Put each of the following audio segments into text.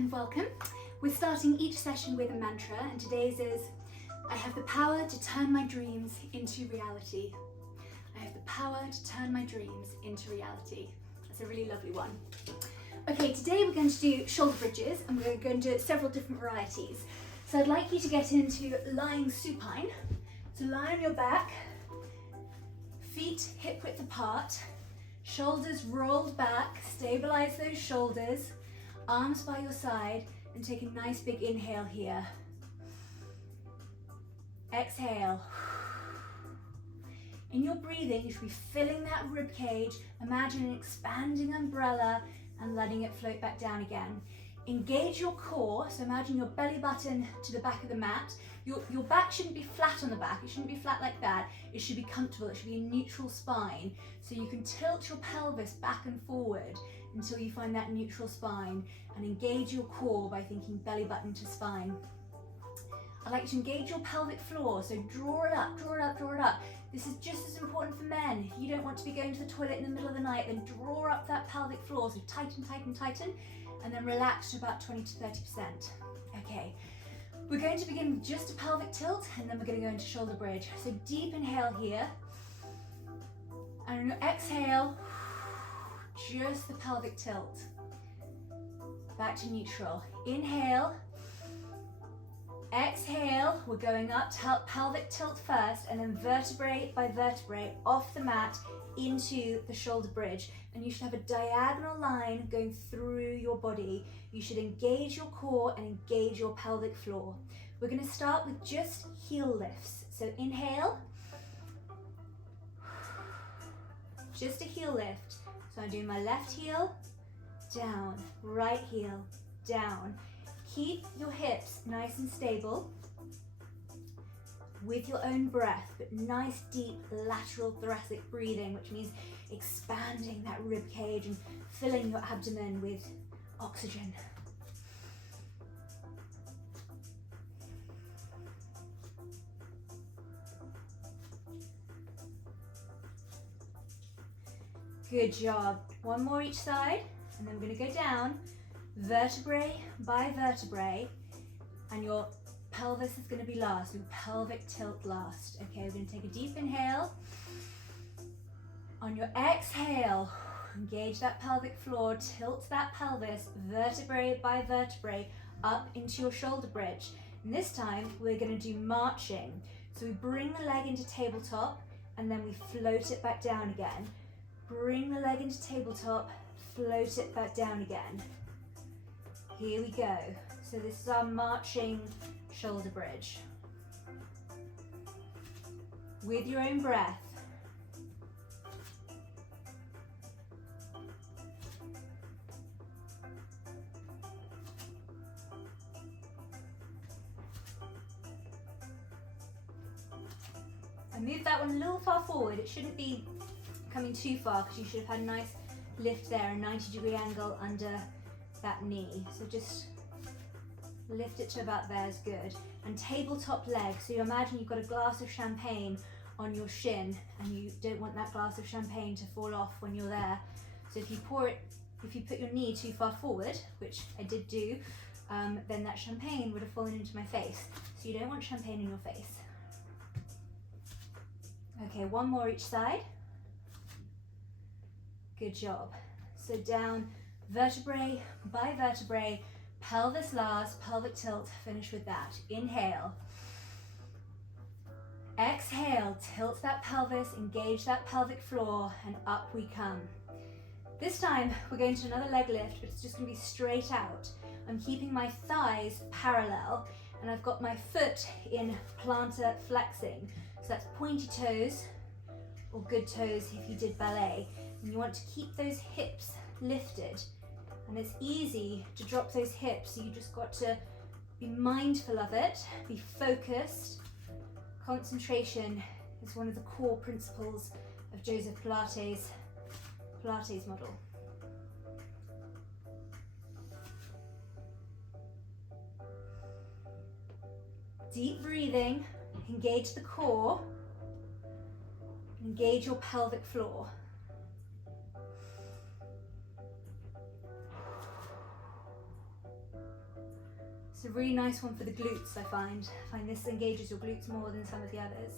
and welcome. We're starting each session with a mantra, and today's is, I have the power to turn my dreams into reality. I have the power to turn my dreams into reality. That's a really lovely one. Okay, today we're going to do shoulder bridges, and we're going to do several different varieties. So I'd like you to get into lying supine. So lie on your back, feet hip width apart, shoulders rolled back, stabilize those shoulders, arms by your side, and take a nice big inhale here. Exhale. In your breathing, you should be filling that rib cage. Imagine an expanding umbrella and letting it float back down again. Engage your core, so imagine your belly button to the back of the mat. Your back shouldn't be flat on the back, it shouldn't be flat like that. It should be comfortable, it should be a neutral spine. So you can tilt your pelvis back and forward until you find that neutral spine, and engage your core by thinking belly button to spine. I'd like to engage your pelvic floor, so draw it up, draw it up, draw it up. This is just as important for men. If you don't want to be going to the toilet in the middle of the night, then draw up that pelvic floor, so tighten, tighten, tighten, and then relax to about 20 to 30%. Okay, we're going to begin with just a pelvic tilt, and then we're going to go into shoulder bridge. So deep inhale here, and on your exhale, just the pelvic tilt. Back to neutral. Inhale. Exhale. We're going up, pelvic tilt first, and then vertebrae by vertebrae off the mat into the shoulder bridge. And you should have a diagonal line going through your body. You should engage your core and engage your pelvic floor. We're going to start with just heel lifts. So inhale. Just a heel lift. So I'm doing my left heel, down, right heel, down. Keep your hips nice and stable with your own breath, but nice deep lateral thoracic breathing, which means expanding that rib cage and filling your abdomen with oxygen. Good job. One more each side, and then we're going to go down, vertebrae by vertebrae, and your pelvis is going to be last, your pelvic tilt last. Okay, we're going to take a deep inhale. On your exhale, engage that pelvic floor, tilt that pelvis, vertebrae by vertebrae, up into your shoulder bridge. And this time, we're going to do marching. So we bring the leg into tabletop, and then we float it back down again. Bring the leg into tabletop, float it back down again. Here we go. So this is our marching shoulder bridge. With your own breath. And move that one a little far forward. It shouldn't be coming too far, because you should have had a nice lift there, a 90-degree angle under that knee. So just lift it to about there is good. And tabletop leg, so you imagine you've got a glass of champagne on your shin, and you don't want that glass of champagne to fall off when you're there. So if you put your knee too far forward, which I did do, then that champagne would have fallen into my face. So you don't want champagne in your face. Okay, one more each side. Good job. So down, vertebrae by vertebrae, pelvis last, pelvic tilt, finish with that. Inhale. Exhale, tilt that pelvis, engage that pelvic floor, and up we come. This time, we're going to another leg lift, but it's just going to be straight out. I'm keeping my thighs parallel, and I've got my foot in plantar flexing. So that's pointy toes, or good toes if you did ballet. And you want to keep those hips lifted. And it's easy to drop those hips, so you just got to be mindful of it, be focused. Concentration is one of the core principles of Joseph Pilates' model. Deep breathing, engage the core, engage your pelvic floor. It's a really nice one for the glutes, I find. I find this engages your glutes more than some of the others.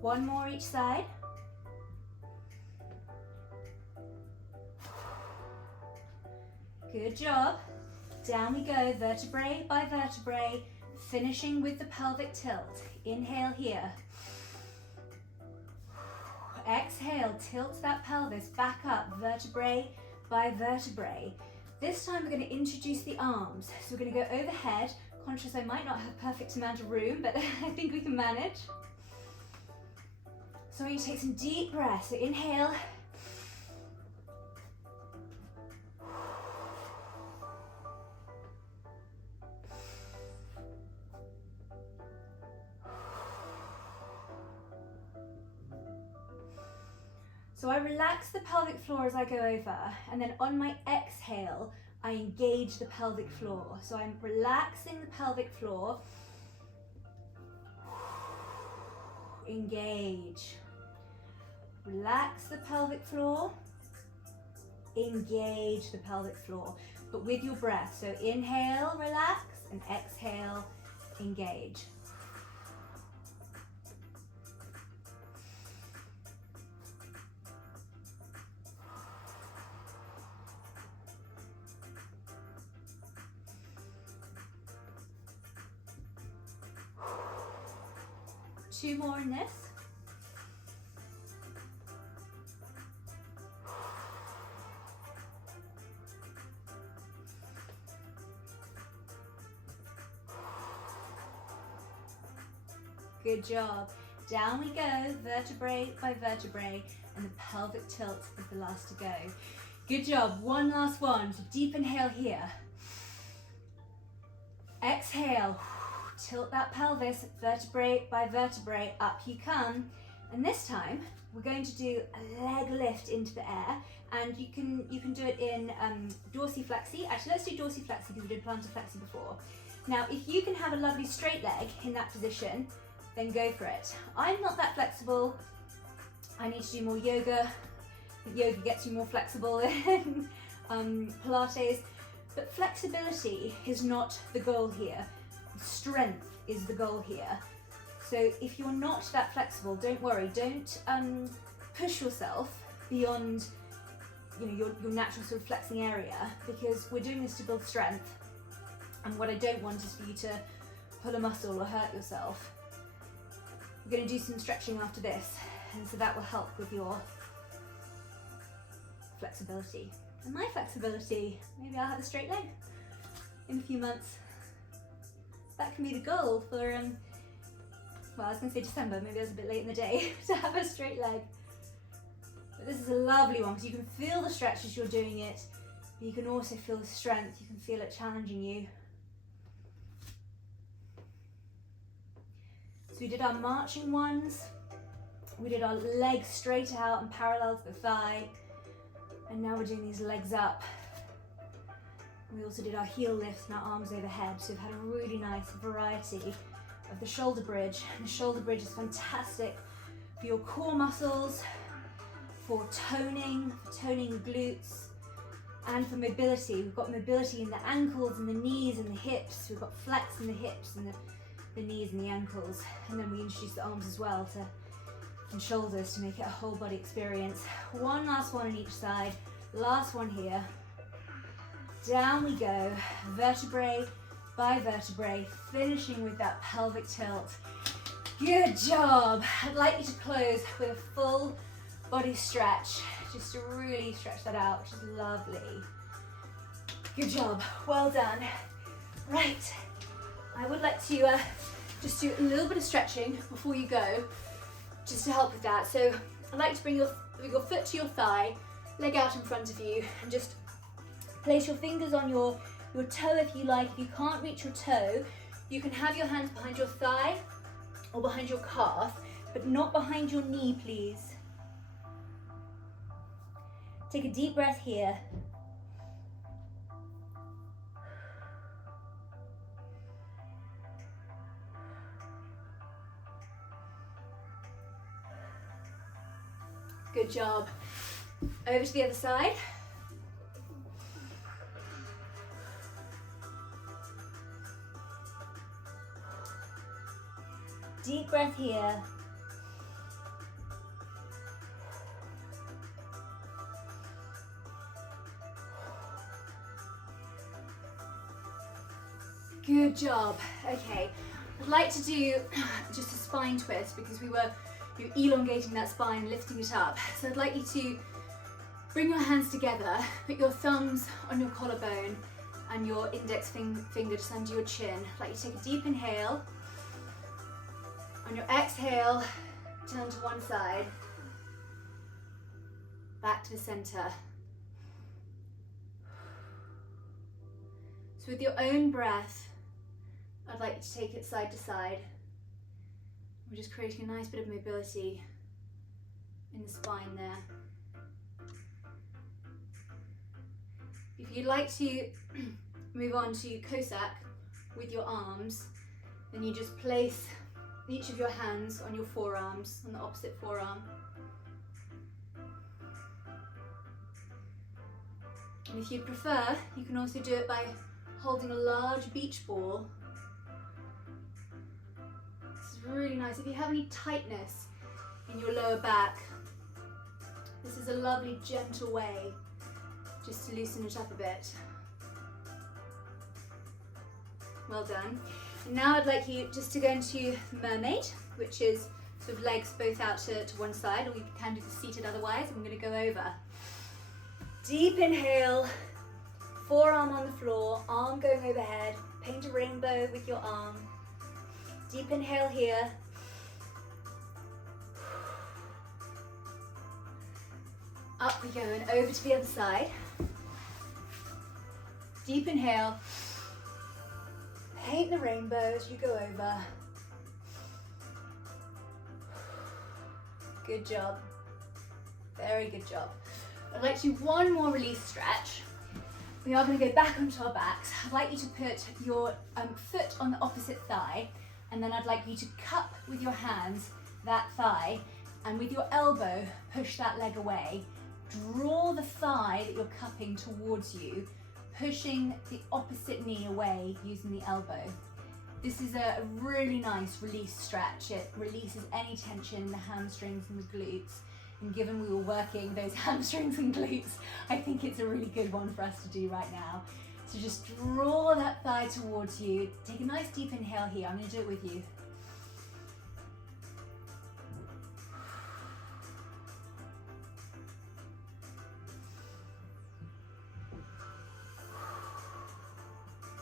One more each side. Good job. Down we go, vertebrae by vertebrae, finishing with the pelvic tilt. Inhale here. Exhale, tilt that pelvis back up, vertebrae by vertebrae. This time we're going to introduce the arms. So we're going to go overhead, conscious I might not have perfect amount of room, but I think we can manage. So I want you to take some deep breaths. So inhale. So I relax the pelvic floor as I go over, and then on my exhale, I engage the pelvic floor. So I'm relaxing the pelvic floor. Engage. Relax the pelvic floor. Engage the pelvic floor, but with your breath. So inhale, relax, and exhale, engage. Two more in this. Good job. Down we go, vertebrae by vertebrae, and the pelvic tilt is the last to go. Good job. One last one. So deep inhale here. Exhale. Tilt that pelvis, vertebrae by vertebrae, up you come. And this time we're going to do a leg lift into the air, and you can do it in dorsiflexi. Actually, let's do dorsiflexi because we did plantar flexi before. Now, if you can have a lovely straight leg in that position, then go for it. I'm not that flexible. I need to do more yoga. Yoga gets you more flexible than Pilates, but flexibility is not the goal here. Strength is the goal here. So if you're not that flexible, don't worry. Don't push yourself beyond your natural sort of flexing area, because we're doing this to build strength, and what I don't want is for you to pull a muscle or hurt yourself. We're going to do some stretching after this, and so that will help with your flexibility. And my flexibility, maybe I'll have a straight leg in a few months. That can be the goal for, well, I was going to say December, maybe I was a bit late in the day to have a straight leg. But this is a lovely one because you can feel the stretch as you're doing it, but you can also feel the strength, you can feel it challenging you. So we did our marching ones, we did our legs straight out and parallel to the thigh, and now we're doing these legs up. We also did our heel lifts and our arms overhead, so we've had a really nice variety of the shoulder bridge. And the shoulder bridge is fantastic for your core muscles, for toning the glutes, and for mobility. We've got mobility in the ankles and the knees and the hips. We've got flex in the hips and the knees and the ankles. And then we introduce the arms as well and shoulders to make it a whole body experience. One last one on each side. Last one here. Down we go, vertebrae by vertebrae, finishing with that pelvic tilt. Good job. I'd like you to close with a full body stretch, just to really stretch that out, which is lovely. Good job, well done. Right, I would like to just do a little bit of stretching before you go, just to help with that. So I'd like to bring your foot to your thigh, leg out in front of you, and just place your fingers on your toe if you like. If you can't reach your toe, you can have your hands behind your thigh or behind your calf, but not behind your knee, please. Take a deep breath here. Good job. Over to the other side. Deep breath here. Good job. Okay, I'd like to do just a spine twist because you're elongating that spine, lifting it up. So I'd like you to bring your hands together, put your thumbs on your collarbone and your index finger just under your chin. I'd like you to take a deep inhale. On your exhale, turn to one side, back to the center. So with your own breath, I'd like you to take it side to side. We're just creating a nice bit of mobility in the spine there. If you'd like to move on to Cossack with your arms, then you just place each of your hands on your forearms, on the opposite forearm. And if you prefer, you can also do it by holding a large beach ball. This is really nice. If you have any tightness in your lower back, this is a lovely, gentle way just to loosen it up a bit. Well done. And now I'd like you just to go into mermaid, which is sort of legs both out to one side, or you can do the seated otherwise. I'm going to go over. Deep inhale, forearm on the floor, arm going overhead, paint a rainbow with your arm. Deep inhale here. Up we go and over to the other side. Deep inhale. Paint the rainbow as you go over. Good job. Very good job. I'd like to do one more release stretch. We are going to go back onto our backs. I'd like you to put your foot on the opposite thigh, and then I'd like you to cup with your hands that thigh, and with your elbow push that leg away. Draw the thigh that you're cupping towards you, pushing the opposite knee away using the elbow. This is a really nice release stretch. It releases any tension in the hamstrings and the glutes. And given we were working those hamstrings and glutes, I think it's a really good one for us to do right now. So just draw that thigh towards you. Take a nice deep inhale here. I'm going to do it with you.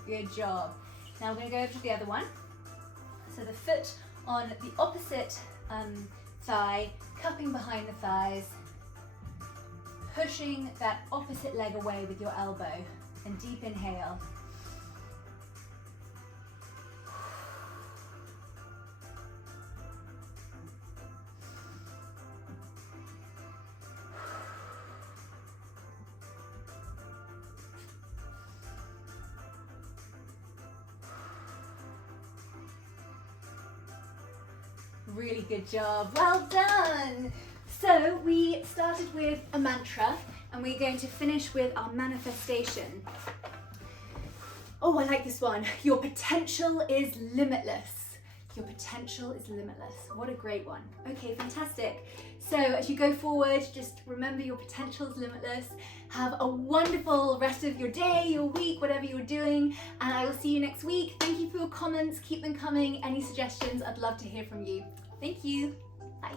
Good job. Now we're going to go over to the other one. So the foot on the opposite thigh, cupping behind the thighs, pushing that opposite leg away with your elbow, and deep inhale. Really good job, well done! So we started with a mantra and we're going to finish with our manifestation. Oh, I like this one. Your potential is limitless. Your potential is limitless. What a great one. Okay, fantastic. So as you go forward, just remember your potential is limitless. Have a wonderful rest of your day, your week, whatever you're doing, and I will see you next week. Thank you for your comments. Keep them coming. Any suggestions, I'd love to hear from you. Thank you. Bye.